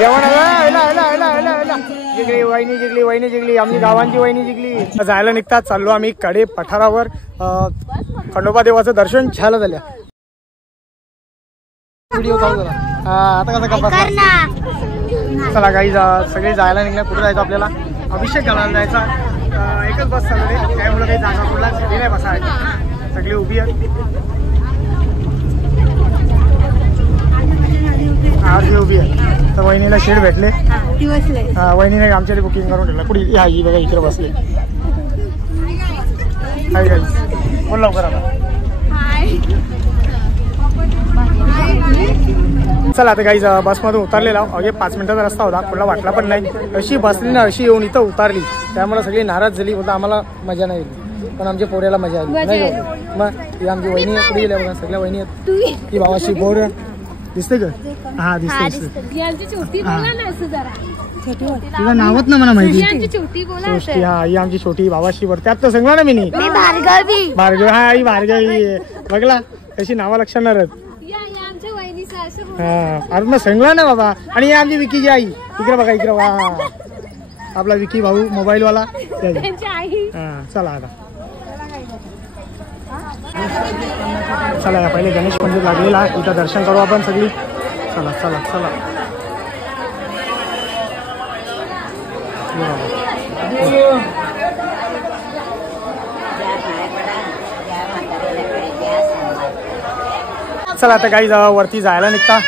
जेवण जिंकली वहिनी जिंकली वहिनी जिंकली आमची गावांची वहिनी जिंकली। जायला निघतात चाललो आम्ही कडे पठारावर खंडोबा देवाचं दर्शन छान झालं। व्हिडिओ चालू झाला आता कसा का चला गाई सगळे जायला निघल्या। कुठे जायचं आपल्याला अभिषेक घालायला जायचा। एकच बस चालवली त्यामुळे काही जागा कुठला नाही बसायची सगळी उभी आहेत आरती उभी आहे। तर वहिनीला शीट भेटले वहिनीने आमच्या बुकिंग करून ठेवलं। पुढे या ही बघा इकडे बसले हाय गाईस बोल लवकर आता चला आता गाईज बसमधून उतरलेला अगे 5 मिनिटाचा रस्ता होता कुठला वाटला पण नाही। अशी बसली ना अशी येऊन इथं उतारली त्यामुळे सगळी नाराज झाली होता आम्हाला मजा नाही आली पण आमच्या पोऱ्याला मजा आली नाही। मग ही आमची वहिनी पुढे गेल्या बघा सगळ्या वहिनी आहेत। ती भावाशी पोर दिसते का हा दिसते तुला नावच ना मला माहिती हा ही आमची छोटी भावाशी वर त्यात तर सांगला ना मी भार्गवी हा ही भार्गवी बघला कशी नावा लक्षात नाही राहत हा अरे मग सांगला ना बाबा। आणि ही आमची विकीची आई इकडे बघा इकडे वा आपला विकी भाऊ मोबाईल वाला हा चला आता चला पहिले गणेश मंदिर लागलेला इथं दर्शन करू आपण सगळी चला चला चला चला आता काही वरती जायला निघता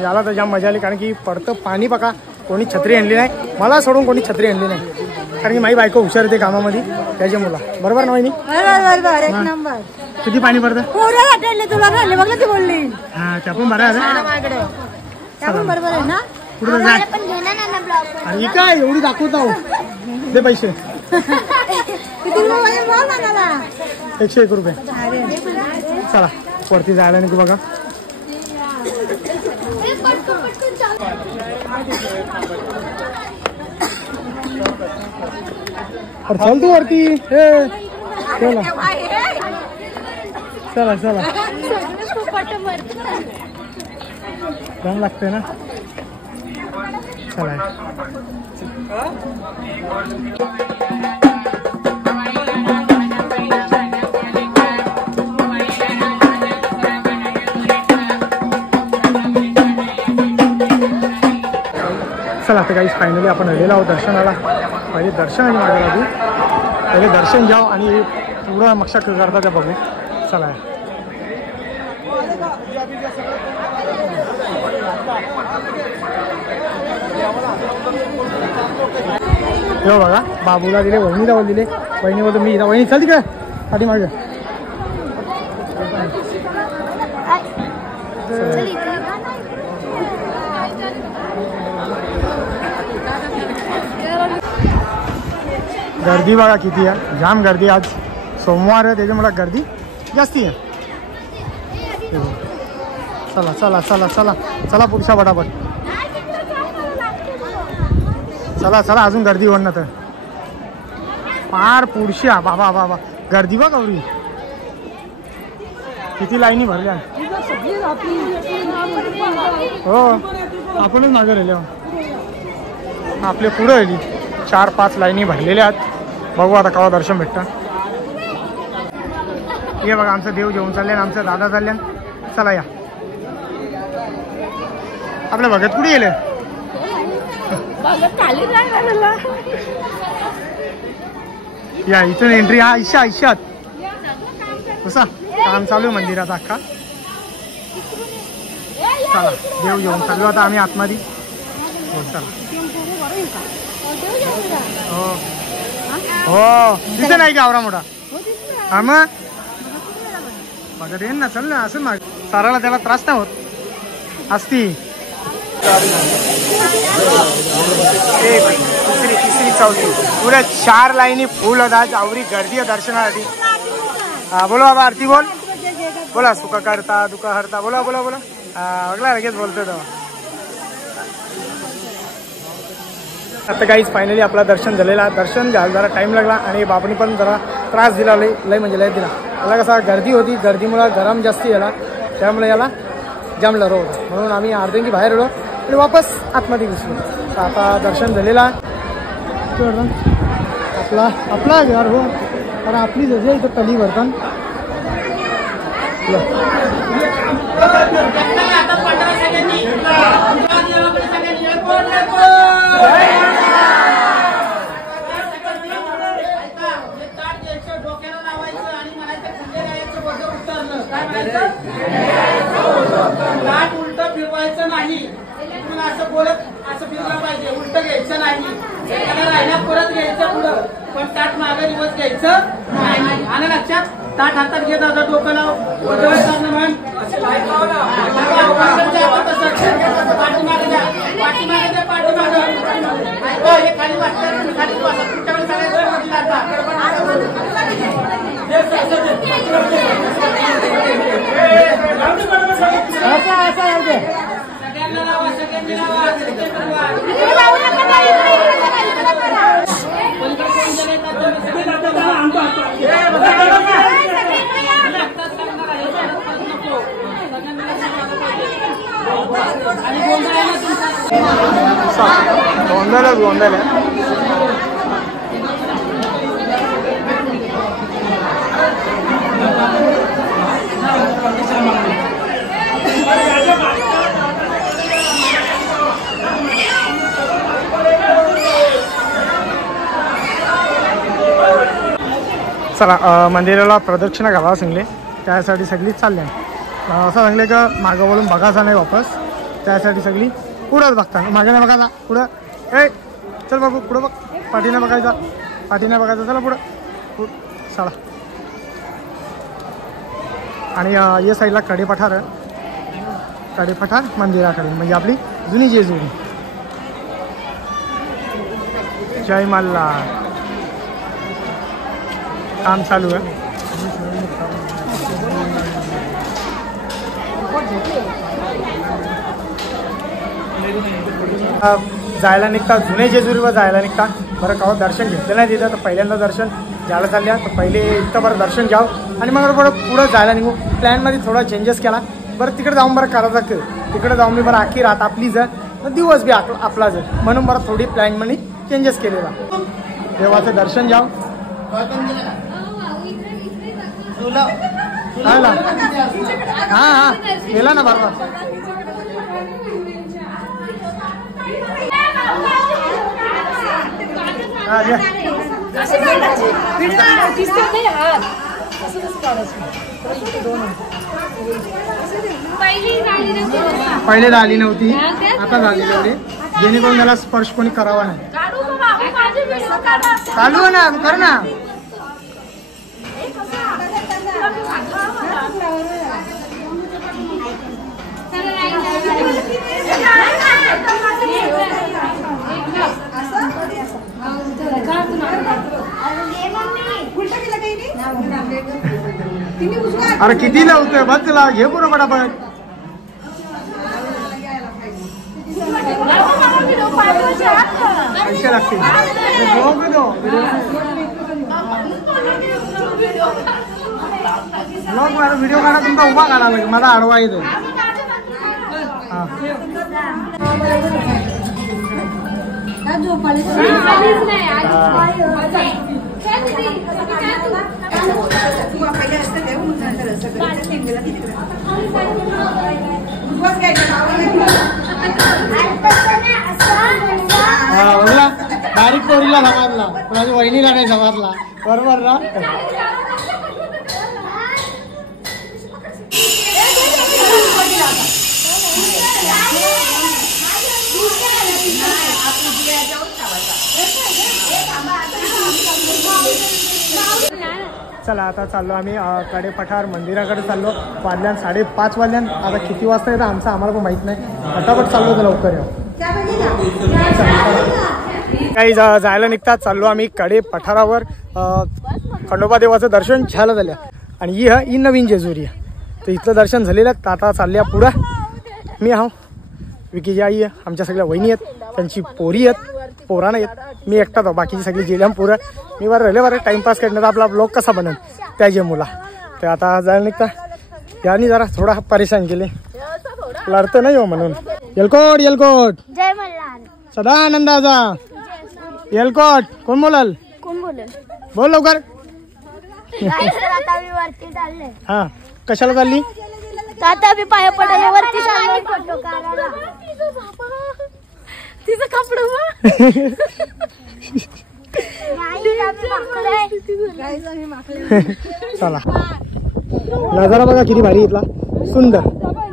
याला तर जाम मजा आली कारण की पडतं पाणी बघा कोणी छत्री आणली नाही मला सोडून कोणी छत्री आणली नाही कारण की माझी बायको हुशार येते कामामध्ये त्याच्या मुला बरोबर ना वहिनी किती पाणी पडतं हा त्या पण बरं कुठं जाय आणि काय एवढी दाखवता दे पैसे 101 रुपये चला वरती जायला नाही बघा चल तू वरती चला चला चला दम लागते ना चला चला आता काही फायनली आपण आलेलो आहोत दर्शनाला। पहिले दर्शन आणि मागे लागू पहिले दर्शन घ्यावं आणि पुढं मक्षा करता त्या बघू चला हो बघा बाबूला दिले वहिनी जावं दिले वहिनीवर मी वहिनी चल का पाठी मागे गर्दी बघा किती आहे जाम गर्दी आज सोमवार आहे त्याच्यामुळे गर्दी जास्ती आहे। चला चला चला चला चला पुढच्या पटापट चला चला अजून गर्दी होणार तर फार पुढच्या बाबा बाबा गर्दी बघ गौरी किती लाईनी भरल्या हो आपणच मागे राहिले आपले पुढे राहिली 4-5 लाईनी भरलेल्या आहेत। बघू आता केव्हा दर्शन भेटतं। हे बघा आमचं देव जेवून चालले आमचं दादा चालले चला या आपल्या भगत कुठे गेले या इथून एंट्री हा आयुष्यात कसा काम चालू आहे मंदिराचा अख्खा चला देव जेवून चाललो आता आम्ही आतमध्ये हो चला हो हो तिथे नाही का आवरा मोठा हा मग बघा येईन ना चल ना असं माग ताराला त्याला त्रास नाही होत असती 1 दुसरी तिसरी चौथी पुढे 4 लाईनी फुल होतात आवरी गर्दी आहे दर्शनासाठी हा बोला बाबा आरती बोल बोला सुख करता दुःख हरता बोला बोला बोला बघला लगेच बोलतोय तेव्हा आता काहीच फायनली आपला दर्शन झालेला दर्शन घ्यायला जरा टाइम लागला आणि बाबांनी पण जरा त्रास दिला लय म्हणजे लय दिला याला कसा गर्दी होती गर्दीमुळे गरम जास्ती झाला त्यामुळे याला जाम लरो होता म्हणून आम्ही अर्ध्यांची बाहेर आलो आणि वापस आतमध्ये घुसलो. तर आता दर्शन झालेलं आहे. आपला घर हो, कारण आपली जशी इथं तली भरतान. उलट फिरवायचं नाही, असं बोलत असं फिरलं पाहिजे. उलट घ्यायचं नाही, राहिला परत घ्यायचं पुढं, पण ताट मागे दिवस घ्यायचं नाही. आणि लक्षात ताट हातात घेत आता डोकं लाव, पाठीमागे द्या, पाठीमागे द्या, पाठीमागे हे खाली वाटतं, खाली तुमच्याकडे सगळ्यांना लावा, सगळ्यांनी गोंधळ चला मंदिराला प्रदक्षिणा घालावं सांगले, त्यासाठी सगळी चालली. असं सांगले का मागं वळून बघायचा नाही वापस, त्यासाठी सगळी पुढंच बघता. मागे नाही बघायचा, पुढं ए चल बाबू पुढं बघ, पाठीने बघायचा, पाठीने बघायचा, चला पुढं चला. आणि या साईडला कडेपठार मंदिराकडे, म्हणजे आपली जुनी जेजुरी. जय मल्हार. काम चालू आहे. जायला निघता जुने जेजुरीवर जायला निघता. बरं का दर्शन घेतलं नाही तिथं, तर पहिल्यांदा दर्शन ज्याला चालल्या तर पहिले इथं बरं दर्शन घ्यावं आणि मग बरं पुढं जायला निघू. प्लॅनमध्ये थोडा चेंजेस केला. बरं तिकडे जाऊन बरं करायचं, तिकडे जाऊन मी बरं आखी रात आपली जर दिवस बी आपला जर, म्हणून बरं थोडी प्लॅनमध्ये चेंजेस केलेला. देवाचं दर्शन घ्यावं. हा गेला ना बरोबर. पहिले झाली नव्हती, आता झाली एवढी, जेणेकरून त्याला स्पर्श कोणी करावा नाही. चालू आहे ना, कर ना. अरे किती लावतोय बघ, तुला घे पुढं पटापट. पैसे लागतील. व्हिडिओ काढा, तुमचा उभा काढा लागेल, मला आडवा येतो. बारीक पोरीला समजला, माझ्या वहिनीला नाही समजला. बरोबर ना. चला आता चाललो आम्ही कडेपठार मंदिराकडे चाललो. वाजल्यान 5:30 वाजल्यान. आता किती वाजता येतं आमचं आम्हाला पण माहित नाही. फटाफट चाललो तर लवकर येऊ. काही जायला निघतात. चाललो आम्ही कडेपठारावर. खंडोबा देवाचं दर्शन झालं झालं आणि ही नवीन जेजुरी आहे. तर इथलं दर्शन झालेलं. आता चालल्या पुढं. मी आहो, विकीची आई आहे, आमच्या सगळ्या वहिनी आहेत, त्यांची पोरी आहेत, पोरानं आहेत, मी एकटाच आहो, बाकीची सगळी जेल्या पोरं. मी बरं राहिले बरं टाइमपास करण्याचा आपला ब्लॉग कसा बनेल त्या जे मुला. तर आता जायला निघता. यानी जरा थोडा परेशान केले, लढतं नाही हो म्हणून. येलकोट येलकोट जय मल्हार. सदा आनंदाचा येलकोट. कोण बोलाल? कोण बोलेल? बोल लवकर. आता मी वरती चालले. हा कशाला चालली? आता मी पाया पडायला वरती चालले फोटो काढायला. तिचं कपडं चला नजारा बघा किती भारी इथला. सुंदर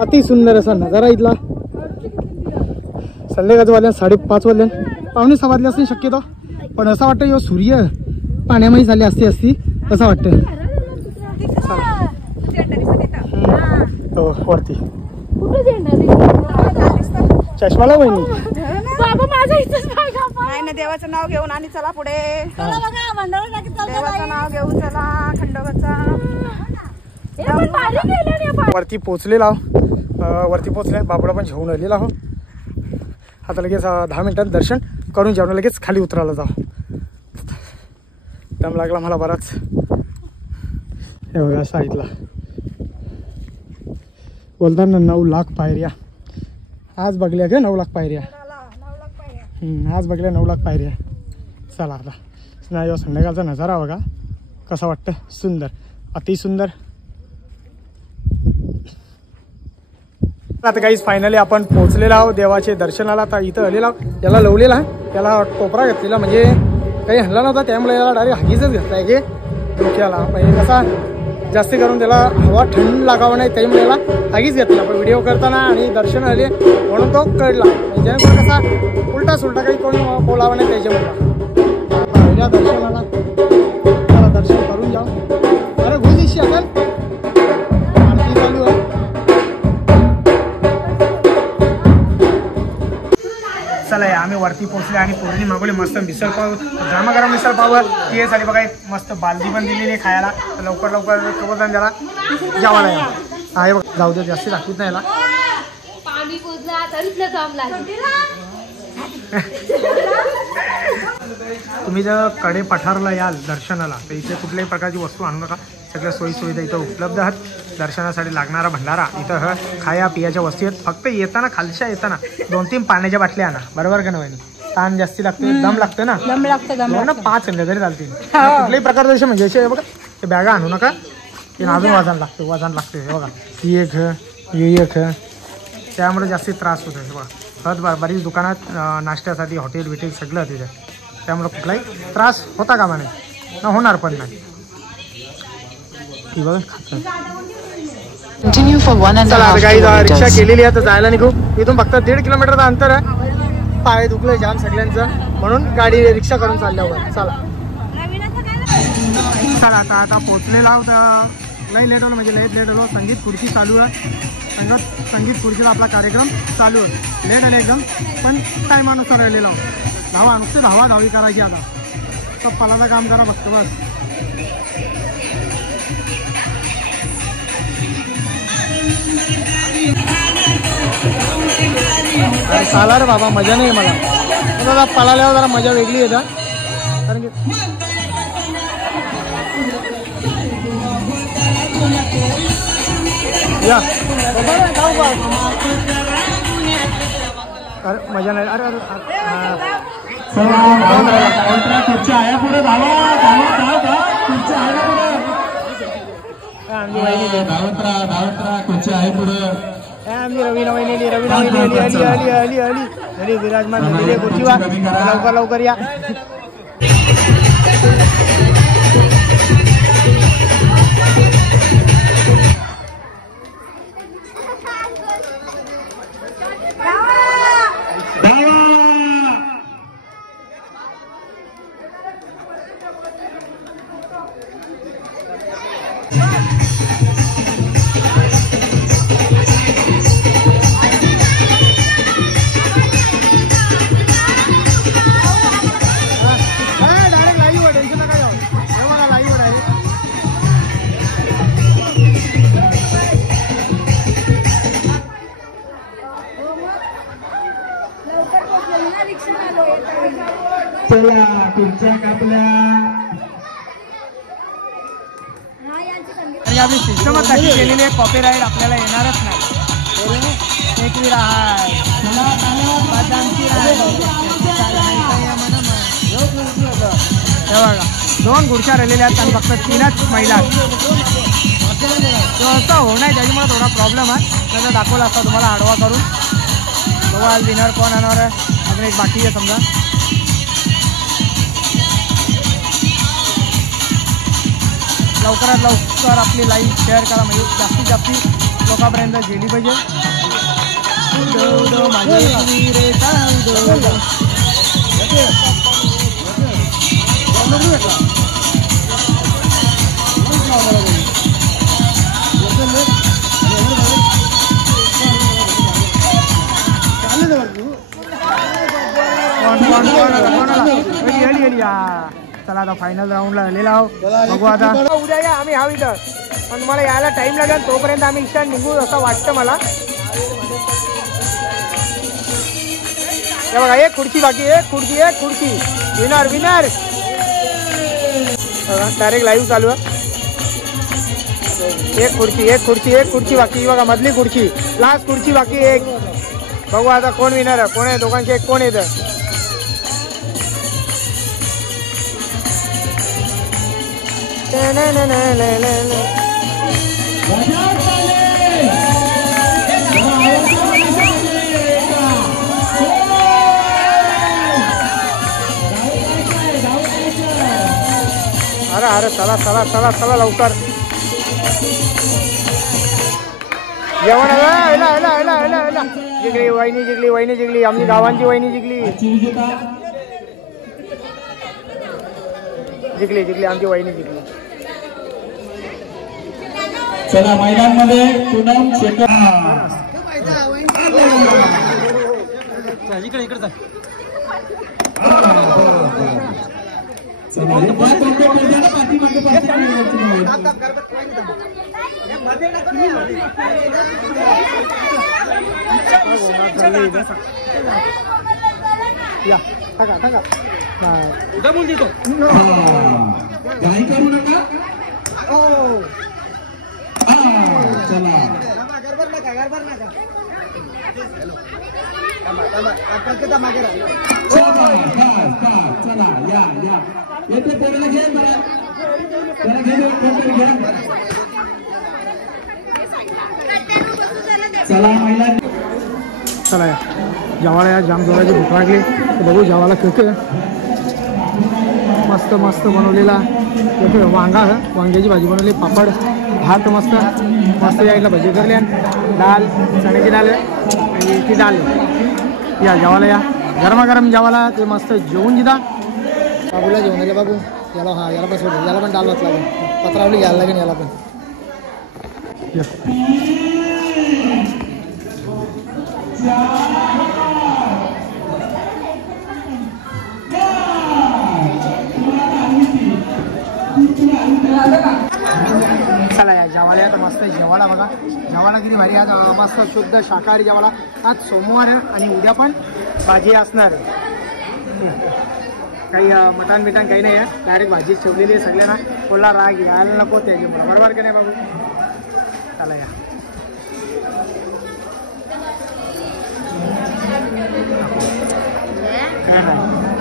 अति सुंदर असा नजारा इथला. संध्याकाळचं वाजल्या 5:30 वाजल्या 5:45 वाजले असणे शक्यतो. पण असं वाटतं यो सूर्य पाण्यामध्ये झाले असते असं वाटतं. हो वरती चष्मा लाव बहिणी. नाही ना देवाचं नाव घेऊन आणि चला पुढे. देवाचं नाव घेऊन चला खंडोबाचा. वरती पोचलेला वरती पोचले. बाबडा पण जेवून आलेला आहो. आता लगेच 10 मिनिटात दर्शन करून जेवण लगेच खाली उतरायला जाऊ. दम लागला मला बराच. हे बघा साईडला बोलताना 9 लाख पायऱ्या आज बघल्या का? 9 लाख पायऱ्या आज बघल्या 9 लाख पायऱ्या. चला आता नाही संध्याकाळचा नजारा बघा कसा वाटतं. सुंदर अति सुंदर. आता काहीच फायनली आपण पोहोचलेला आहोत देवाचे दर्शनाला. आता इथं आलेला याला लवलेला त्याला टोपरा घेतलेला म्हणजे काही हल्ला नव्हता त्यामुळे याला डायरेक्ट हागीचच घेतलाय की डोक्याला. म्हणजे कसा जास्ती करून त्याला हवा थंड लागावं नाही त्यामुळे याला हागीच घेतला. पण व्हिडिओ करताना आणि दर्शन आले म्हणून तो कळला. जेणेकरून कसा उलटा सुलटा काही कोण बोलावं नाही त्याच्यामुळे. पहिल्या दर्शनाला त्याला दर्शन करून जाऊ. अरे घुस आपण आरती चालू आहे. चला आम्ही वरती पोहोचले आणि पोरणी मागवले मस्त मिसळ पाव. गरमागरम मिसळ पाव यासाठी बघा एक मस्त बालदी पण दिलेली आहे खायला. लवकर लवकर कबूतन त्याला जेवायला या. हा हे बघ जाऊ दे जास्ती दाखवत नाही याला. तुम्ही जर कडे पठारला याल दर्शनाला तर इथे कुठल्याही प्रकारची वस्तू आणू नका. सगळ्या सोयीसुविधा इथं उपलब्ध आहेत. दर्शनासाठी लागणारा भंडारा इथं खाया पियाच्या वस्तू आहेत. फक्त येताना खालच्या येताना 2-3 पाण्याच्या बाटल्या आणा. बरोबर का नाही? ताण जास्ती लागते दम लागते ना. दम लागतं ना 5 अंडे तरी चालतील. कुठल्याही प्रकारचे असे म्हणजे असे बघा ते बॅगा आणू नका. ते अजून वजन लागते हे बघा. ही एक त्यामुळे जास्ती त्रास होतो हे बघा. बरीच दुकानात नाश्त्यासाठी हॉटेल बिटेल सगळं तिथे त्यामुळे कुठलाही त्रास होता कामा नाही ना होणार पण नाही. रिक्षा केलेली आहे तर जायला निघू. इथून फक्त 1.5 किलोमीटरचं अंतर आहे. पाय दुखलं जाम सगळ्यांचं म्हणून गाडी रिक्षा करून चालल्यावर. चला आता पोचलेला होता. लई लेट होलं म्हणजे लेट होलो. संगीत खुर्ची चालू आहे. संगीत खुर्चीला आपला कार्यक्रम चालू आहे. लेट आले एकदम पण टायमानुसार आलेला आहोत. नुकतीच धावाधावी करायची. आता तर पलाचं काम करा बघतो बस. अरे चाला रे बाबा मजा नाही मला. दादा पळाल्यावर जरा मजा वेगळी येतं कारण की या अरे मजा नाही. अरे पुढे रवीना वहिनी आली विराजमान झालेली खुर्चीवा. लवकर या. आपली सिस्टमच अशी केलेली आहे कॉपीराईट आपल्याला येणारच नाही. एकवीर आहे बदामची आहे हे बघा 2 खुर्च्या राहिलेल्या आहेत आणि फक्त 3च महिला असं होणार त्याच्यामुळे थोडा प्रॉब्लेम आहे त्याचा दाखवला असता तुम्हाला आडवा करून बघा आज विनर कोण आणणार आहे अजून एक बाकी आहे समजा लवकरात लवकर आपली लाईव्ह शेअर करा म्हणजे जास्तीत जास्त लोकांपर्यंत गेली पाहिजे चला आता फायनल राऊंडला आलेला आहोत बघू आता उद्या या आम्ही हा इथं पण तुम्हाला यायला टाइम लागेल तोपर्यंत आम्ही इच्छा निघू असं वाटतं मला बघा एक खुर्ची बाकी एक खुर्ची विनर डायरेक्ट लाईव्ह चालू आहे एक खुर्ची बाकी बघा मधली खुर्ची लास्ट खुर्ची बाकी एक बघू आता कोण विनर आहे कोण आहे दोघांचे एक कोण येतं अरे चला लवकर जेवण जिंकली वहिनी जिंकली आमची गावांची वहिनी जिंकली आमची वहिनी जिंकली चला मैदानमध्ये पूनम शेखर इकडे या टाका उद्या बोल देतो घाई करू नका चला चला या येथे पोराला घे त्याला घे चला महिला चला या जेवायला या जाम जोराची भूक लागली बघू जेवायला केक मस्त बनवलेला वांगा वांग्याची भाजी बनवली पापड भात मस्त यायला भजी करल्या डाल चण्याची डाल आणि ती डाल या जेवायला या गरमागरम जेवायला ते मस्त जेवून दिदा बाबूला जेवण दिलं बाबू याला पण सोडून याला पण डाल वाच लागेल पत्रावली घ्यायला लागेल याला पण चला या जेवायला आता मस्त जेवायला बघा जेवायला किती भारी आज मस्त शुद्ध शाकाहारी जेवायला आज सोमवार आहे आणि उद्या पण भाजी असणार काही मटण बिटण काही नाही आहे डायरेक्ट भाजी ठेवलेली आहे सगळ्यांना कोणला राग यायला नको ते बरोबर की नाही बाबू चला या काय नाही